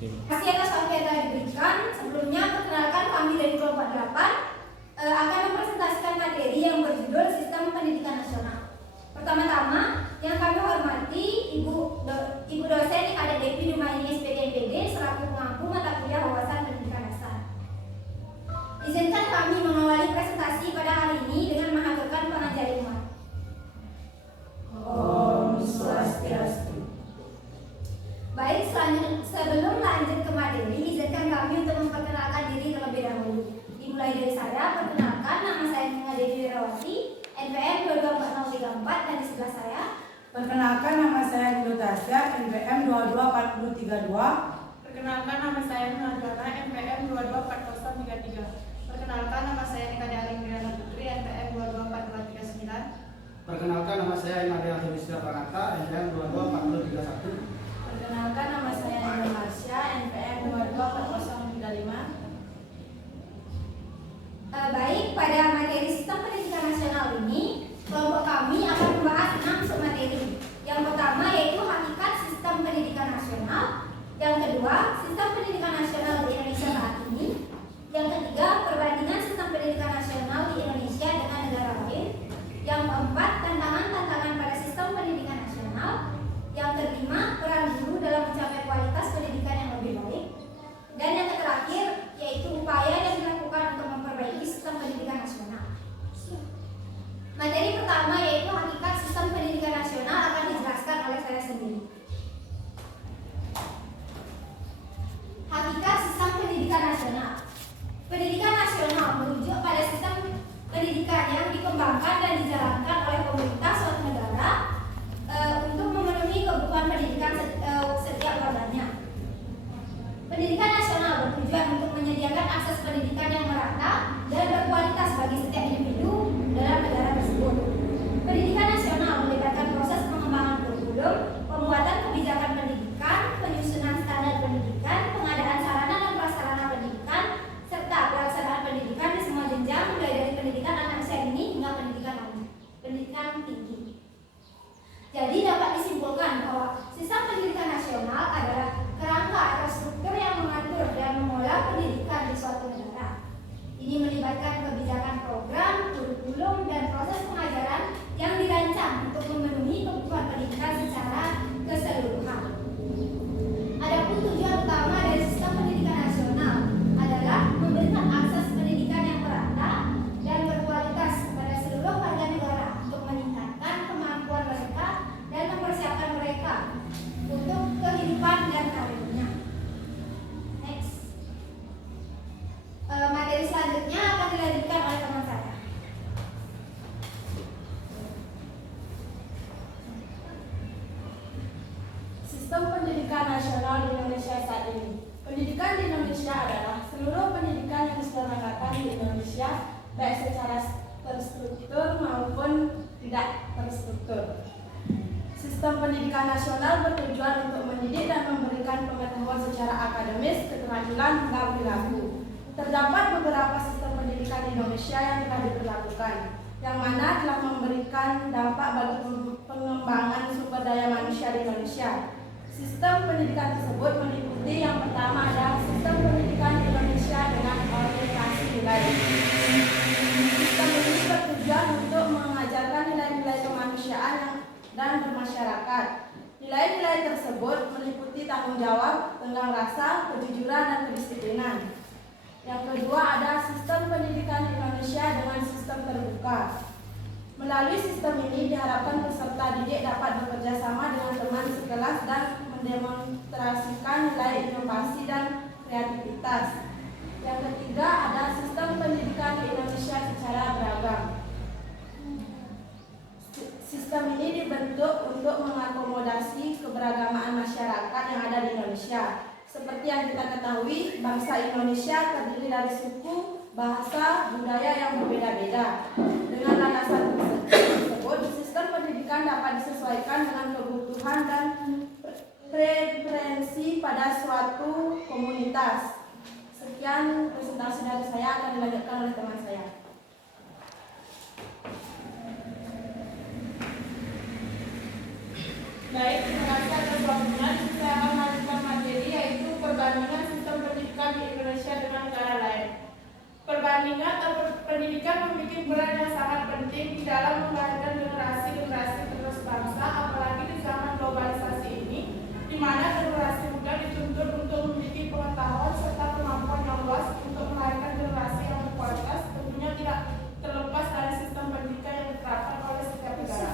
materi. Terima kasih atas waktu yang telah diberikan. Sebelumnya, perkenalkan kami dari kelompok 8 akan mempresentasikan materi yang berjudul Sistem Pendidikan Nasional. Pertama-tama, yang kami hormati Ibu dosen Kadek Devi Dumaini SPDMPD selaku pengampu mata kuliah wawasan pendidikan dasar. Izinkan kami mengawali presentasi pada hari ini dengan mengaturkan pengajar umat. Om Swastiastu. Baik, sebelum lanjut ke materi, izinkan kami untuk memperkenalkan diri terlebih dahulu. Dimulai dari saya, perkenalkan nama saya Nina Dewi Rawati, NPM 224034, dan di sebelah saya. Perkenalkan nama saya Guru Tasya, NPM 224032. Perkenalkan nama saya Nurhana, NPM 224033. Perkenalkan nama saya Nika Dealingriana Putri, NPM 224239. Perkenalkan nama saya Nadia Tulisya Pranata, NPM 224031. Perkenalkan nama saya Nina Marsya, NPM 224035. Baik, pada materi Sistem Pendidikan Nasional ini, kelompok kami akan membahas 6 submateri. Yang pertama yaitu hakikat Sistem Pendidikan Nasional. Yang kedua, Sistem Pendidikan Nasional di Indonesia saat ini. Yang ketiga, perbandingan Sistem Pendidikan Nasional di Indonesia dengan negara lain. Yang keempat, tantangan-tantangan pada Sistem Pendidikan Nasional. Yang kelima, peran guru dalam mencapai kualitas pendidikan yang lebih baik. Dan yang terakhir, yaitu upaya yang dilakukan untuk memperbaiki Sistem Pendidikan Nasional. Materi pertama yaitu hakikat Sistem Pendidikan Nasional akan dijelaskan oleh saya sendiri. Hakikat Sistem Pendidikan Nasional. Pendidikan nasional merujuk pada sistem pendidikan yang dikembangkan dan dijalankan oleh pemerintah suatu negara untuk memenuhi kebutuhan pendidikan setiap warganya. Pendidikan nasional bertujuan untuk menyediakan akses pendidikan yang merata dan berkualitas bagi setiap individu dalam negara tersebut. Pendidikan nasional melibatkan proses pengembangan kurikulum, pembuatan kebijakan pendidikan, penyusunan standar pendidikan, pengadaan sarana dan prasarana pendidikan, serta pelaksanaan pendidikan di semua jenjang mulai dari pendidikan anak usia dini hingga pendidikan tinggi. Jadi dapat disimpulkan bahwa sistem pendidikan nasional adalah kerangka atau struktur yang mengatur dan mengelola pendidikan di suatu negara. Ini melibatkan kebijakan program, kurikulum, dan proses pengajaran yang dirancang untuk memenuhi kebutuhan pendidikan secara keseluruhan. Adapun tujuan utama dari sistem pendidikan nasional adalah memberikan akses pendidikan yang merata dan berkualitas kepada seluruh warga negara untuk meningkatkan kemampuan mereka dan mempersiapkan mereka untuk kehidupan dan karirnya. Next. Materi selanjutnya akan dilanjutkan oleh teman saya. Sistem pendidikan nasional di Indonesia saat ini. Pendidikan di Indonesia adalah seluruh pendidikan yang diselenggarakan di Indonesia, baik secara terstruktur maupun tidak terstruktur. Sistem pendidikan nasional bertujuan untuk mendidik dan memberikan pengetahuan secara akademis, keterampilan, hingga perilaku. Terdapat beberapa sistem pendidikan di Indonesia yang telah diberlakukan, yang mana telah memberikan dampak bagi pengembangan sumber daya manusia di Indonesia. Sistem pendidikan tersebut meliputi yang pertama adalah sistem pendidikan di Indonesia dengan orientasi nilai. Sistem ini bertujuan untuk mengajarkan nilai-nilai kemanusiaan dan bermasyarakat. Nilai-nilai tersebut meliputi tanggung jawab, tenggang rasa, kejujuran, dan kedisiplinan. Yang kedua ada sistem pendidikan di Indonesia dengan sistem terbuka. Melalui sistem ini diharapkan peserta didik dapat bekerja sama dengan teman sekelas dan mendemonstrasikan nilai inovasi dan kreativitas. Yang ketiga ada sistem pendidikan di Indonesia secara beragam. Sistem ini dibentuk untuk mengakomodasi keberagaman masyarakat yang ada di Indonesia. Seperti yang kita ketahui, bangsa Indonesia terdiri dari suku, bahasa, budaya yang berbeda-beda. Dengan landasan tersebut, sistem pendidikan dapat disesuaikan dengan kebutuhan dan preferensi pada suatu komunitas. Sekian presentasi dari saya, akan dilanjutkan oleh teman saya. Baik, terima kasih atas waktunya. Saya akan melanjutkan materi yaitu perbandingan pendidikan memiliki peran yang sangat penting di dalam melahirkan generasi-generasi penerus bangsa, apalagi di zaman globalisasi ini, di mana generasi muda dituntut untuk memiliki pengetahuan serta kemampuan yang luas untuk melahirkan generasi yang berkualitas, tentunya tidak terlepas dari sistem pendidikan yang diterapkan oleh setiap negara.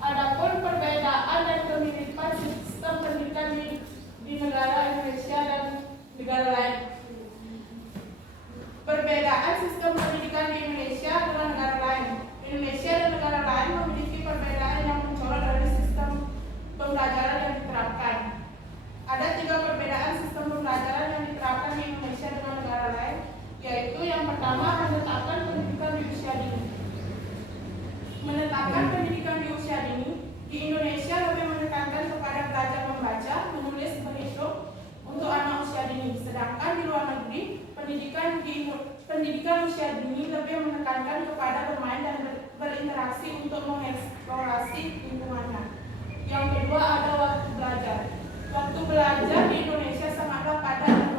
Adapun perbedaan dan kemiripan sistem pendidikan di negara Indonesia dan negara lain. Perbedaan sistem pendidikan di Indonesia dengan negara lain. Indonesia dan negara lain memiliki perbedaan yang mencolok dari sistem pembelajaran yang diterapkan. Ada 3 perbedaan sistem pembelajaran yang diterapkan di Indonesia dengan negara lain, yaitu yang pertama, menetapkan pendidikan di usia dini. Menetapkan pendidikan di usia dini di Indonesia lebih menekankan kepada belajar membaca, menulis, berhitung untuk anak usia dini. Sedangkan di luar negeri, pendidikan usia dini lebih menekankan kepada bermain dan berinteraksi untuk mengeksplorasi lingkungannya. Yang kedua ada waktu belajar. Waktu belajar di Indonesia sangatlah padat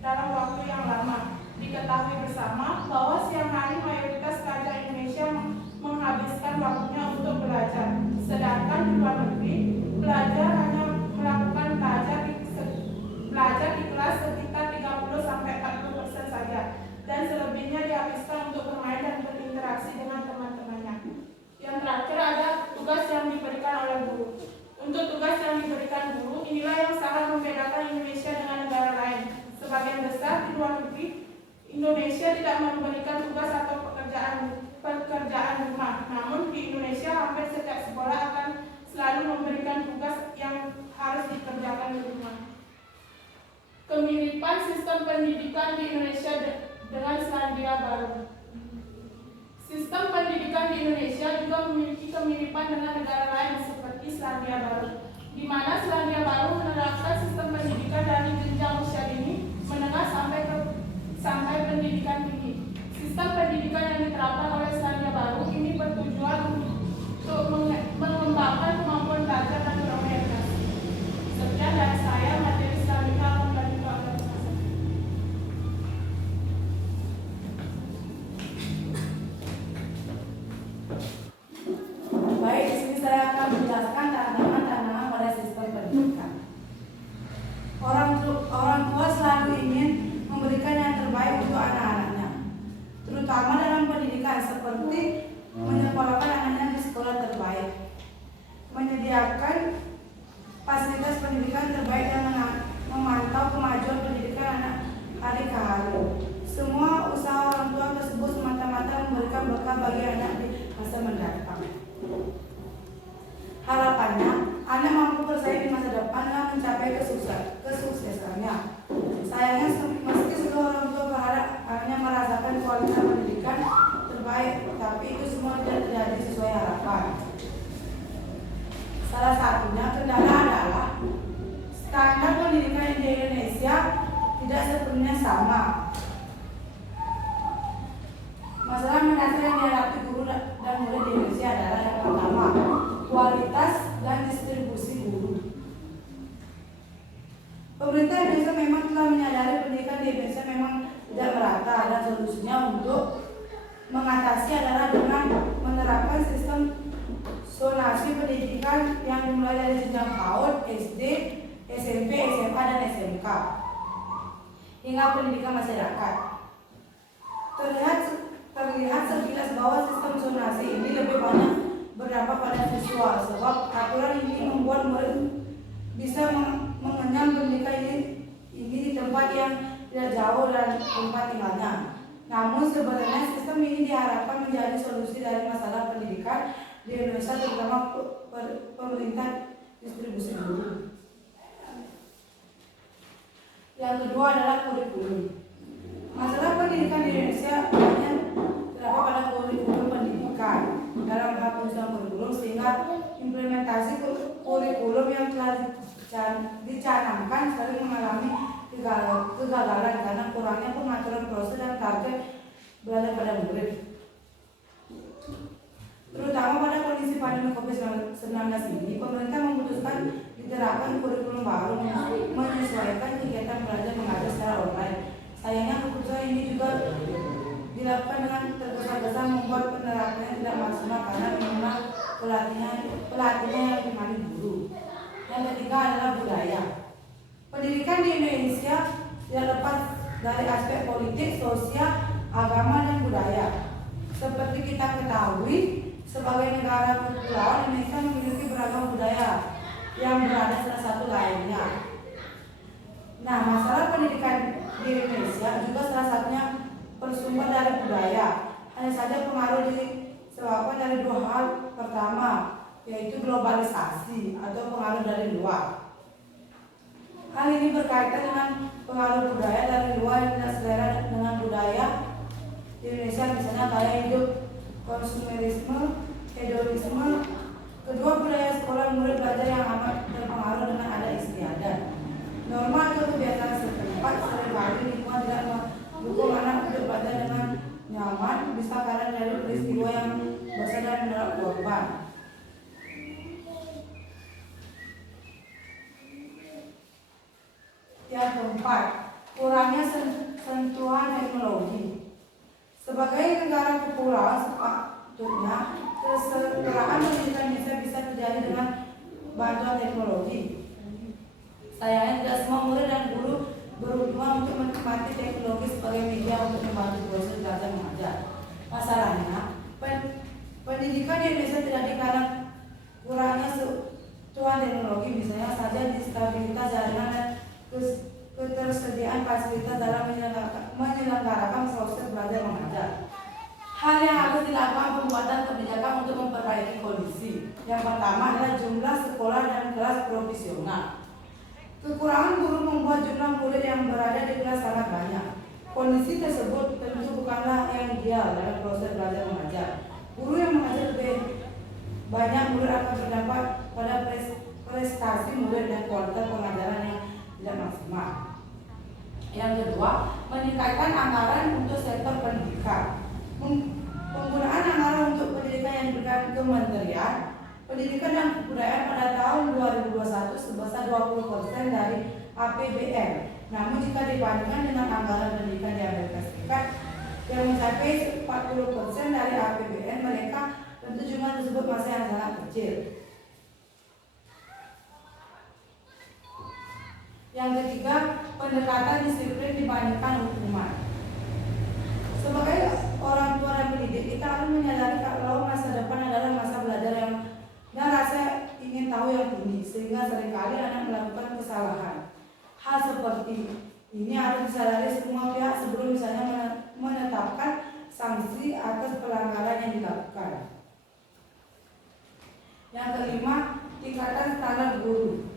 dalam waktu yang lama. Diketahui bersama bahwa siang hari mayoritas pelajar Indonesia menghabiskan waktunya untuk belajar. Sedangkan di luar negeri, pelajar hanya melakukan belajar di kelas sekitar 30-40% saja, dan selebihnya dihabiskan untuk bermain dan berinteraksi dengan teman-temannya. Yang terakhir ada tugas yang diberikan oleh guru. Untuk tugas yang diberikan guru, inilah yang sangat membedakan Indonesia dengan negara lain. Sebagian besar di luar negeri, Indonesia tidak memberikan tugas atau pekerjaan rumah. Namun di Indonesia hampir setiap sekolah akan selalu memberikan tugas yang harus dikerjakan di rumah. Kemiripan sistem pendidikan di Indonesia dengan Selandia Baru. Sistem pendidikan di Indonesia juga memiliki kemiripan dengan negara lain seperti Selandia Baru, di mana Selandia Baru menerapkan sistem pendidikan dari jenjang usia dini, menengah sampai pendidikan tinggi. Sistem pendidikan yang diterapkan oleh Selandia Baru ini bertujuan untuk mengembangkan kemampuan belajar dan berorientasi. Sekian dari saya, materi selanjutnya akan dilanjutkan oleh Mas. Baik, di sini saya akan menjelaskan tantangan-tantangan pada sistem pendidikan. Orang tua selalu ingin memberikan yang terbaik untuk anak-anaknya, terutama dalam pendidikan seperti menyekolahkan anaknya di sekolah terbaik, menyediakan fasilitas pendidikan terbaik dan memantau kemajuan pendidikan anak hari ke hari. Semua usaha orang tua tersebut semata-mata memberikan bekal bagi anak di masa mendatang. Harapannya, anak mampu bersaing di masa depan dan mencapai kesuksesannya. Sayangnya, meski seluruh orang tua berharap anaknya merasakan kualitas pendidikan terbaik, tapi itu semua tidak terjadi sesuai harapan. Salah satunya kendala adalah standar pendidikan di Indonesia tidak sepenuhnya sama. Masalah mendasar yang dihadapi guru dan murid di Indonesia adalah yang pertama, kualitas dan distribusi guru. Pemerintah Indonesia memang telah menyadari pendidikan di Indonesia memang tidak merata, dan solusinya untuk mengatasi adalah dengan menerapkan sistem zonasi pendidikan yang dimulai dari jenjang PAUD, SD, SMP, SMA, dan SMK hingga pendidikan masyarakat. Terlihat sekilas bahwa sistem zonasi ini lebih banyak berdampak pada siswa, sebab aturan ini membuat murid bisa mengenyam pendidikan ini di tempat yang tidak jauh dari tempat tinggalnya. Namun sebenarnya sistem ini diharapkan menjadi solusi dari masalah pendidikan di Indonesia, terutama pemerintah distribusi guru. Yang kedua adalah kurikulum. Masalah pendidikan di Indonesia banyak terdapat pada kurikulum pendidikan dalam hal penyusunan kurikulum, sehingga implementasi kurikulum yang telah dicanangkan sering mengalami kegagalan karena kurangnya pengaturan proses dan target belajar pada murid. Terutama pada kondisi pandemi COVID-19 ini, pemerintah memutuskan diterapkan kurikulum baru menyesuaikan kegiatan belajar mengajar secara online. Sayangnya keputusan ini juga artinya yang dimana guru. Yang ketiga adalah budaya. Pendidikan di Indonesia tidak lepas dari aspek politik, sosial, agama, dan budaya. Seperti kita ketahui, sebagai negara kepulauan, Indonesia memiliki beragam budaya yang berada salah satu lainnya. Nah, masalah pendidikan di Indonesia juga salah satunya bersumber dari budaya. Hanya saja pengaruh disebabkan dari dua hal. Pertama, yaitu globalisasi atau pengaruh dari luar. Hal ini berkaitan dengan pengaruh budaya dari luar yang tidak selera dengan budaya di Indonesia, misalnya gaya hidup, konsumerisme, hedonisme. Kedua, budaya sekolah murid belajar yang amat terpengaruh dengan ada istiadat. Norma atau kebiasaan setempat seringkali lingkungan tidak mendukung anak untuk belajar dengan nyaman, bisa karena dari peristiwa yang besar dan menolak korban. Yang keempat, kurangnya sentuhan teknologi. Sebagai negara kepulauan, sepatutnya kesetaraan pendidikan bisa terjadi dengan bantuan teknologi. Sayangnya tidak semua murid dan guru berhubungan untuk menikmati teknologi sebagai media untuk membantu proses belajar mengajar. Masalahnya, pendidikan di Indonesia terjadi karena kurangnya sentuhan teknologi, misalnya saja stabilitas jaringan dan ketersediaan fasilitas dalam menyelenggarakan proses belajar mengajar. Hal yang harus dilakukan pembuatan kebijakan untuk memperbaiki kondisi. Yang pertama adalah jumlah sekolah dan kelas profesional. Kekurangan guru membuat jumlah murid yang berada di kelas sangat banyak. Kondisi tersebut tentu bukanlah yang ideal dalam proses belajar mengajar. Guru yang mengajar lebih banyak murid akan berdampak pada prestasi murid dan kualitas pengajaran yang tidak maksimal. Yang kedua, meningkatkan anggaran untuk sektor pendidikan. Penggunaan anggaran untuk pendidikan yang diberikan Kementerian Pendidikan dan Kebudayaan pada tahun 2021 sebesar 20% dari APBN. Namun jika dibandingkan dengan anggaran pendidikan di Amerika Serikat yang mencapai 40% dari APBN mereka, tentu jumlah tersebut masih yang sangat kecil. Yang ketiga, pendekatan disiplin dibandingkan hukuman. Sebagai orang tua dan pendidik, kita harus menyadari kalau masa depan adalah masa belajar yang dan rasa ingin tahu yang tinggi, sehingga seringkali anak melakukan kesalahan. Hal seperti ini harus disadari semua pihak sebelum misalnya menetapkan sanksi atas pelanggaran yang dilakukan. Yang kelima, tingkatan standar guru.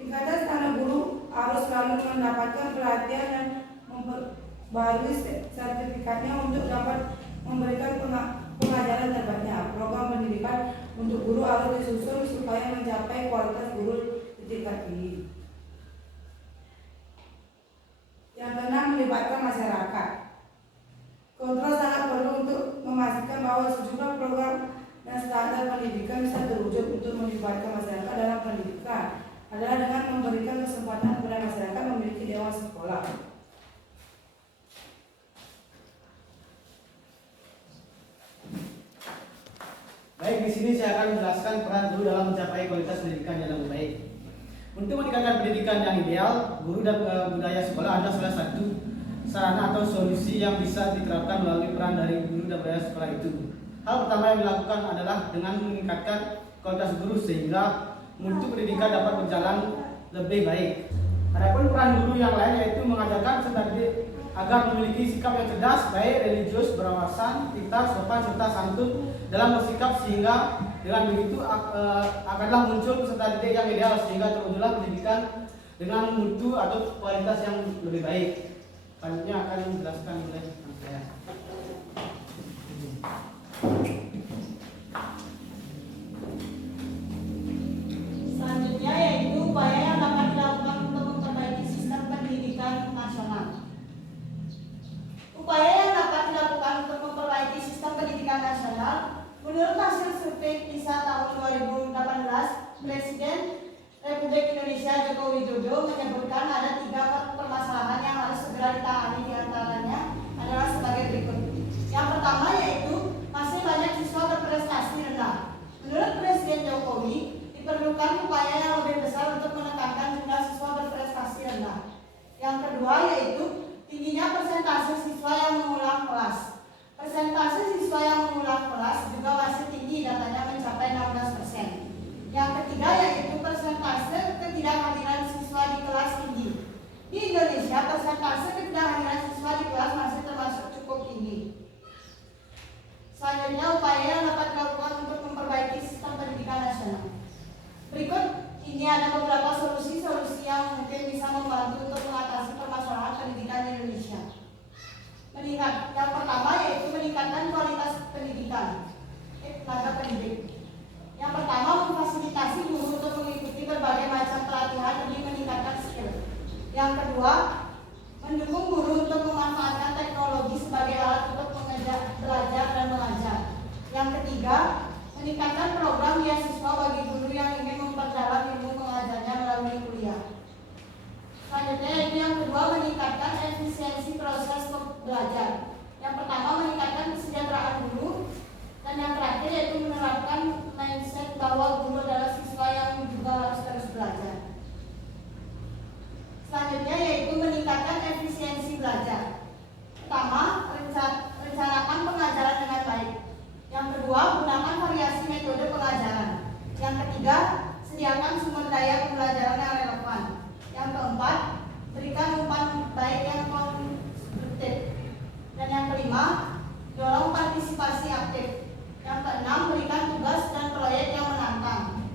Tingkatan standar guru harus selalu mendapatkan pelatihan dan memperbarui sertifikatnya untuk dapat memberikan pengajaran terbaiknya. Program pendidikan untuk guru harus disusun supaya mencapai kualitas guru di tingkat tinggi. Yang keenam, melibatkan masyarakat. Kontrol sangat perlu untuk memastikan bahwa sejumlah program dan standar pendidikan bisa terwujud. Untuk melibatkan masyarakat dalam pendidikan adalah dengan memberikan kesempatan kepada masyarakat memiliki dewan sekolah. Baik, di sini saya akan menjelaskan peran guru dalam mencapai kualitas pendidikan yang lebih baik. Untuk meningkatkan pendidikan yang ideal, guru dan budaya sekolah adalah salah satu sarana atau solusi yang bisa diterapkan melalui peran dari guru dan budaya sekolah itu. Hal pertama yang dilakukan adalah dengan meningkatkan kualitas guru sehingga mutu pendidikan dapat berjalan lebih baik. Adapun peran guru yang lain yaitu mengajarkan serta didik agar memiliki sikap yang cerdas, baik, religius, berwawasan, pintar, sopan, serta santun dalam bersikap, sehingga dengan begitu akanlah muncul peserta didik yang ideal sehingga terwujudlah pendidikan dengan mutu atau kualitas yang lebih baik. Selanjutnya akan menjelaskan oleh saya. Selanjutnya yaitu upaya yang dapat dilakukan untuk memperbaiki sistem pendidikan nasional. Upaya yang dapat dilakukan untuk memperbaiki sistem pendidikan nasional, menurut hasil survei PISA tahun 2018, Presiden Republik Indonesia Joko Widodo menyebutkan ada 3 permasalahan yang harus segera ditangani, diantaranya adalah sebagai berikut. Yang pertama yaitu masih banyak siswa berprestasi rendah. Yang pertama yaitu meningkatkan kualitas pendidikan tenaga pendidik. Yang pertama, memfasilitasi guru untuk mengikuti berbagai macam pelatihan demi meningkatkan skill. Yang kedua, mendukung guru untuk memanfaatkan teknologi sebagai alat untuk belajar dan mengajar. Yang ketiga, meningkatkan program beasiswa bagi guru yang ingin memperdalam ilmu mengajarnya melalui kuliah. Selanjutnya yaitu yang kedua, meningkatkan efisiensi proses belajar. Yang pertama, meningkatkan kesejahteraan guru. Dan yang terakhir yaitu menerapkan mindset bahwa guru adalah siswa yang juga harus terus belajar. Selanjutnya yaitu meningkatkan efisiensi belajar. Pertama, rencanakan pengajaran dengan baik. Yang kedua, gunakan variasi metode pengajaran. Yang ketiga, sediakan sumber daya pembelajaran yang relevan. Yang keempat, berikan umpan baik yang konstruktif. Dan yang kelima, dorong partisipasi aktif. Yang keenam, berikan tugas dan proyek yang menantang.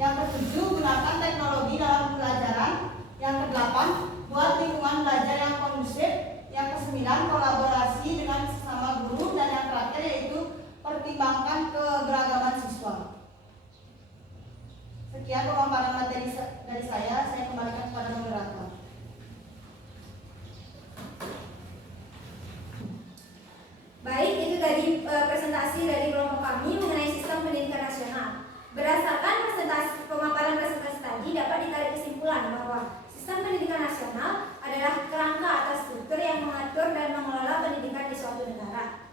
Yang ketujuh, gunakan teknologi dalam pembelajaran. Yang kedelapan, buat lingkungan belajar yang kondusif. Yang kesembilan, kolaborasi dengan sesama guru. Dan yang terakhir yaitu pertimbangkan keberagaman siswa. Sekian pemaparan materi dari saya kembalikan kepada moderator. Baik, itu tadi presentasi dari kelompok kami mengenai sistem pendidikan nasional. Berdasarkan pemaparan presentasi tadi dapat ditarik kesimpulan bahwa sistem pendidikan nasional adalah kerangka atau struktur yang mengatur dan mengelola pendidikan di suatu negara.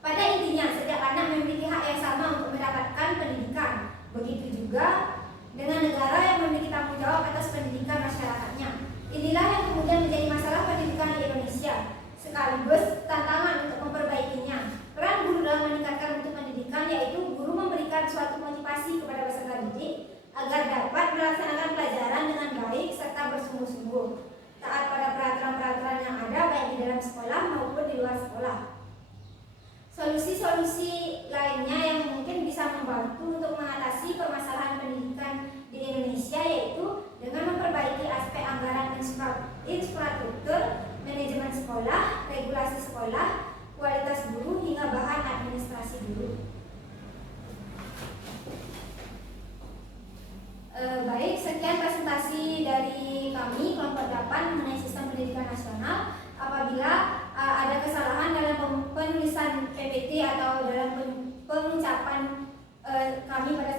Pada intinya, setiap anak memiliki hak yang sama untuk mendapatkan pendidikan. Begitu juga dengan negara yang memiliki tanggung jawab atas pendidikan masyarakatnya. Inilah yang kemudian menjadi masalah pendidikan di Indonesia, sekaligus tantangan untuk memperbaikinya. Peran guru dalam meningkatkan mutu pendidikan yaitu guru memberikan suatu motivasi kepada peserta didik agar dapat melaksanakan pelajaran dengan baik serta bersungguh-sungguh, taat pada peraturan-peraturan yang ada baik di dalam sekolah maupun di luar sekolah. Solusi-solusi lainnya yang mungkin bisa membantu untuk mengatasi permasalahan pendidikan di Indonesia yaitu dengan memperbaiki aspek anggaran infrastruktur, manajemen sekolah, regulasi sekolah, kualitas guru hingga bahan administrasi guru. Baik, sekian presentasi dari kami kelompok 8 mengenai sistem pendidikan nasional. Apabila ada kesalahan dalam penulisan PPT atau dalam pengucapan kami pada